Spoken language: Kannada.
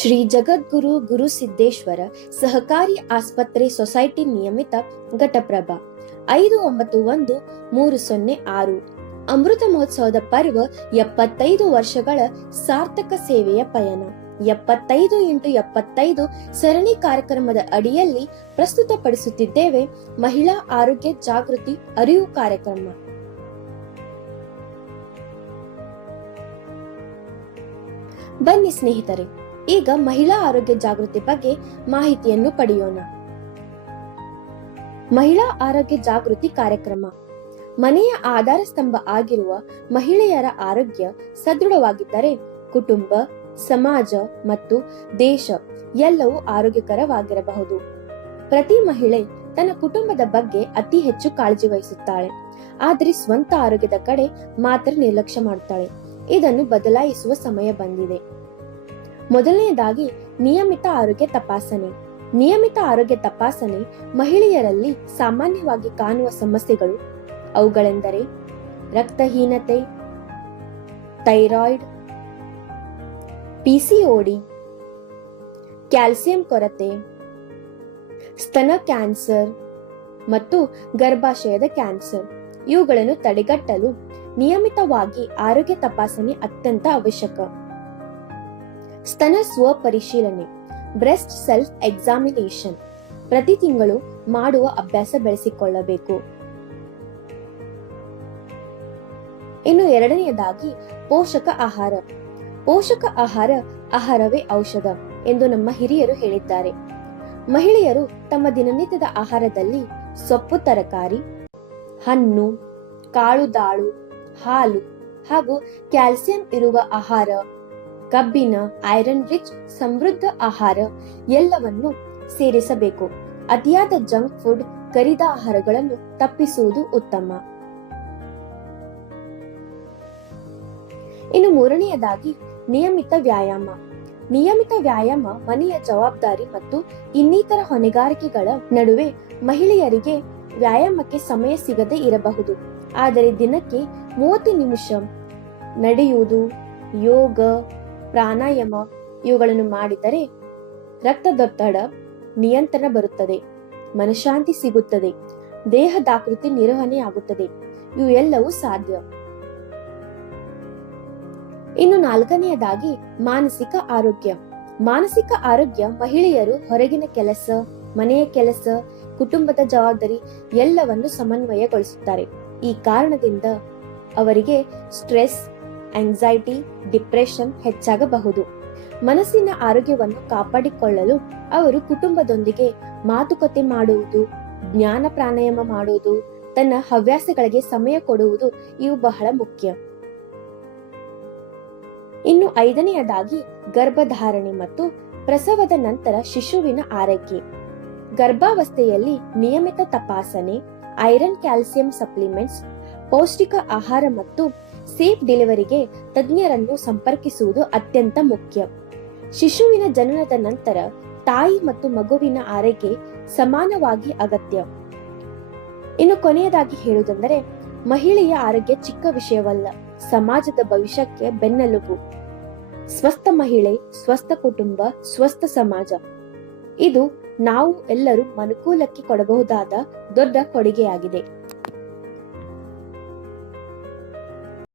ಶ್ರೀ ಜಗದ್ಗುರು ಗುರುಸಿದ್ದೇಶ್ವರ ಸಹಕಾರಿ ಆಸ್ಪತ್ರೆ ಸೊಸೈಟಿ ನಿಯಮಿತ ಘಟಪ್ರಭಾ 591-306 ಅಮೃತ ಮಹೋತ್ಸವದ ಪರ್ವ 75 ವರ್ಷಗಳ ಸಾರ್ಥಕ ಸೇವೆಯ ಪಯಣ 75x75 ಸರಣಿ ಕಾರ್ಯಕ್ರಮದ ಅಡಿಯಲ್ಲಿ ಪ್ರಸ್ತುತಪಡಿಸುತ್ತಿದ್ದೇವೆ ಮಹಿಳಾ ಆರೋಗ್ಯ ಜಾಗೃತಿ ಅರಿವು ಕಾರ್ಯಕ್ರಮ. ಬನ್ನಿ ಸ್ನೇಹಿತರೆ, ಈಗ ಮಹಿಳಾ ಆರೋಗ್ಯ ಜಾಗೃತಿ ಬಗ್ಗೆ ಮಾಹಿತಿಯನ್ನು ಪಡೆಯೋಣ. ಮಹಿಳಾ ಆರೋಗ್ಯ ಜಾಗೃತಿ ಕಾರ್ಯಕ್ರಮ ಮನೆಯ ಆಧಾರ ಸ್ತಂಭ ಆಗಿರುವ ಮಹಿಳೆಯರ ಆರೋಗ್ಯ ಸದೃಢವಾಗಿದ್ದರೆ ಕುಟುಂಬ, ಸಮಾಜ ಮತ್ತು ದೇಶ ಎಲ್ಲವೂ ಆರೋಗ್ಯಕರವಾಗಿರಬಹುದು. ಪ್ರತಿ ಮಹಿಳೆ ತನ್ನ ಕುಟುಂಬದ ಬಗ್ಗೆ ಅತಿ ಹೆಚ್ಚು ಕಾಳಜಿ ವಹಿಸುತ್ತಾಳೆ, ಆದರೆ ಸ್ವಂತ ಆರೋಗ್ಯದ ಕಡೆ ಮಾತ್ರ ನಿರ್ಲಕ್ಷ್ಯ ಮಾಡುತ್ತಾಳೆ. ಇದನ್ನು ಬದಲಾಯಿಸುವ ಸಮಯ ಬಂದಿದೆ. ಮೊದಲನೆಯದಾಗಿ ನಿಯಮಿತ ಆರೋಗ್ಯ ತಪಾಸಣೆ. ನಿಯಮಿತ ಆರೋಗ್ಯ ತಪಾಸಣೆ ಮಹಿಳೆಯರಲ್ಲಿ ಸಾಮಾನ್ಯವಾಗಿ ಕಾಣುವ ಸಮಸ್ಯೆಗಳು ಅವುಗಳೆಂದರೆ ರಕ್ತಹೀನತೆ, ಥೈರಾಯ್ಡ್, ಪಿಸಿಒಡಿ, ಕ್ಯಾಲ್ಸಿಯಂ ಕೊರತೆ, ಸ್ತನ ಕ್ಯಾನ್ಸರ್ ಮತ್ತು ಗರ್ಭಾಶಯದ ಕ್ಯಾನ್ಸರ್. ಇವುಗಳನ್ನು ತಡೆಗಟ್ಟಲು ನಿಯಮಿತವಾಗಿ ಆರೋಗ್ಯ ತಪಾಸಣೆ ಅತ್ಯಂತ ಅವಶ್ಯಕ. ಸ್ತನ ಸ್ವ ಪರಿಶೀಲನೆ, ಬ್ರೆಸ್ಟ್ ಸೆಲ್ಫ್ ಎಕ್ಸಾಮಿನೇಷನ್ ಪ್ರತಿ ತಿಂಗಳು ಮಾಡುವ ಅಭ್ಯಾಸ ಬೆಳೆಸಿಕೊಳ್ಳಬೇಕು. ಇನ್ನು ಎರಡನೆಯದಾಗಿ ಪೋಷಕ ಆಹಾರ. ಪೋಷಕ ಆಹಾರವೇ ಔಷಧ ಎಂದು ನಮ್ಮ ಹಿರಿಯರು ಹೇಳಿದ್ದಾರೆ. ಮಹಿಳೆಯರು ತಮ್ಮ ದಿನನಿತ್ಯದ ಆಹಾರದಲ್ಲಿ ಸೊಪ್ಪು, ತರಕಾರಿ, ಹಣ್ಣು, ಕಾಳುದಾಳು, ಹಾಲು ಹಾಗೂ ಕ್ಯಾಲ್ಸಿಯಂ ಇರುವ ಆಹಾರ, ಕಬ್ಬಿನ, ಐರನ್ ರಿಚ್ ಸಮೃದ್ಧ ಆಹಾರ ಎಲ್ಲವನ್ನು ಸೇರಿಸಬೇಕು. ಅತಿಯಾದ ಜಂಕ್ ಫುಡ್, ಕರಿದ ಆಹಾರಗಳನ್ನು ತಪ್ಪಿಸುವುದು ಉತ್ತಮ. ಇನ್ನು ಮೂರನೆಯದಾಗಿ ನಿಯಮಿತ ವ್ಯಾಯಾಮ. ನಿಯಮಿತ ವ್ಯಾಯಾಮ ಮನೆಯ ಜವಾಬ್ದಾರಿ ಮತ್ತು ಇನ್ನಿತರ ಹೊಣೆಗಾರಿಕೆಗಳ ನಡುವೆ ಮಹಿಳೆಯರಿಗೆ ವ್ಯಾಯಾಮಕ್ಕೆ ಸಮಯ ಸಿಗದೆ ಇರಬಹುದು. ಆದರೆ ದಿನಕ್ಕೆ 30 ನಿಮಿಷ ನಡೆಯುವುದು, ಯೋಗ, ಪ್ರಾಣಾಯಾಮ ಇವುಗಳನ್ನು ಮಾಡಿದರೆ ರಕ್ತದೊತ್ತಡ ನಿಯಂತ್ರಣ ಬರುತ್ತದೆ, ಮನಶಾಂತಿ ಸಿಗುತ್ತದೆ, ದೇಹದಾಕೃತಿ ನಿರ್ವಹಣೆ ಆಗುತ್ತದೆ. ಇವು ಎಲ್ಲವೂ ಸಾಧ್ಯ. ಇನ್ನು ನಾಲ್ಕನೆಯದಾಗಿ ಮಾನಸಿಕ ಆರೋಗ್ಯ. ಮಾನಸಿಕ ಆರೋಗ್ಯ ಮಹಿಳೆಯರು ಹೊರಗಿನ ಕೆಲಸ, ಮನೆಯ ಕೆಲಸ, ಕುಟುಂಬದ ಜವಾಬ್ದಾರಿ ಎಲ್ಲವನ್ನು ಸಮನ್ವಯಗೊಳಿಸುತ್ತಾರೆ. ಈ ಕಾರಣದಿಂದ ಅವರಿಗೆ ಸ್ಟ್ರೆಸ್, ಆಂಗ್ಸೈಟಿ, ಡಿಪ್ರೆಷನ್ ಹೆಚ್ಚಾಗಬಹುದು. ಮನಸ್ಸಿನ ಆರೋಗ್ಯವನ್ನು ಕಾಪಾಡಿಕೊಳ್ಳಲು ಅವರು ಕುಟುಂಬದೊಂದಿಗೆ ಮಾತುಕತೆ ಮಾಡುವುದು, ಜ್ಞಾನ ಪ್ರಾಣಾಯಾಮ ಮಾಡುವುದು, ತನ್ನ ಹವ್ಯಾಸಗಳಿಗೆ ಸಮಯ ಕೊಡುವುದು ಇವು ಬಹಳ ಮುಖ್ಯ. ಇನ್ನು ಐದನೆಯದಾಗಿ ಗರ್ಭಧಾರಣೆ ಮತ್ತು ಪ್ರಸವದ ನಂತರ ಶಿಶುವಿನ ಆರೈಕೆ. ಗರ್ಭಾವಸ್ಥೆಯಲ್ಲಿ ನಿಯಮಿತ ತಪಾಸಣೆ, ಐರನ್, ಕ್ಯಾಲ್ಸಿಯಂ ಸಪ್ಲಿಮೆಂಟ್ಸ್, ಪೌಷ್ಟಿಕ ಆಹಾರ ಮತ್ತು ಸೇಫ್ ಡೆಲಿವರಿಗೆ ತಜ್ಞರನ್ನು ಸಂಪರ್ಕಿಸುವುದು ಅತ್ಯಂತ ಮುಖ್ಯ. ಶಿಶುವಿನ ಜನನದ ನಂತರ ತಾಯಿ ಮತ್ತು ಮಗುವಿನ ಆರೈಕೆ ಸಮಾನವಾಗಿ ಅಗತ್ಯ. ಇನ್ನು ಕೊನೆಯದಾಗಿ ಹೇಳುವುದೆಂದರೆ ಮಹಿಳೆಯ ಆರೋಗ್ಯ ಚಿಕ್ಕ ವಿಷಯವಲ್ಲ, ಸಮಾಜದ ಭವಿಷ್ಯಕ್ಕೆ ಬೆನ್ನೆಲುಬು. ಸ್ವಸ್ಥ ಮಹಿಳೆ, ಸ್ವಸ್ಥ ಕುಟುಂಬ, ಸ್ವಸ್ಥ ಸಮಾಜ. ಇದು ನಾವು ಎಲ್ಲರೂ ಮನುಕುಲಕ್ಕೆ ಕೊಡಬಹುದಾದ ದೊಡ್ಡ ಕೊಡುಗೆಯಾಗಿದೆ.